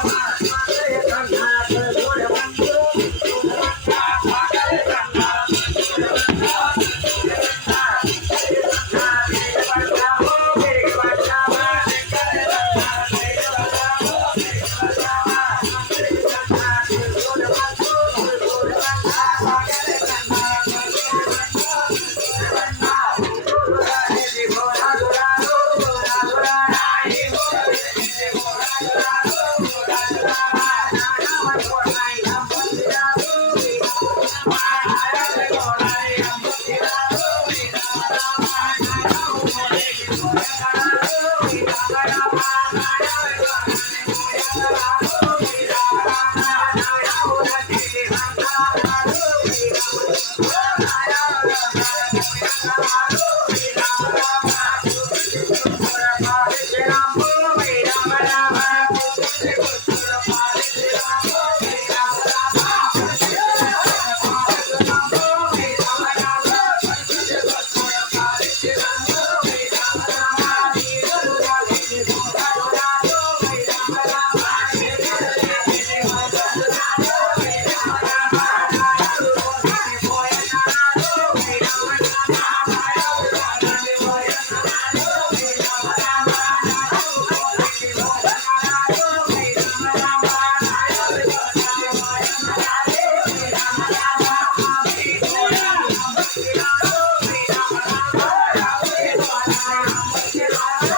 Come on, come on. Oh, Yeah.